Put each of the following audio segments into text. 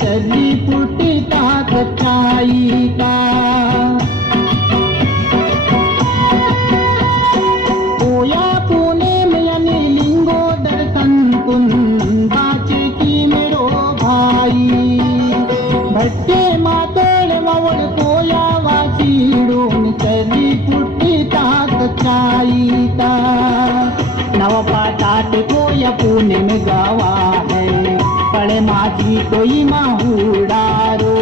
चली फुटता सच्चाई का। पोया पुणे में यानी लिंगो दर्शन कुंदाचे की मेरो भाई। भट्टे मातोड़ मावळ पोया वासीडून चली फुटता सच्चाई का। नवपातात पोया पुणे में गावा है, पड़े माझी कोई माहुडारो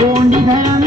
गोंडी धरण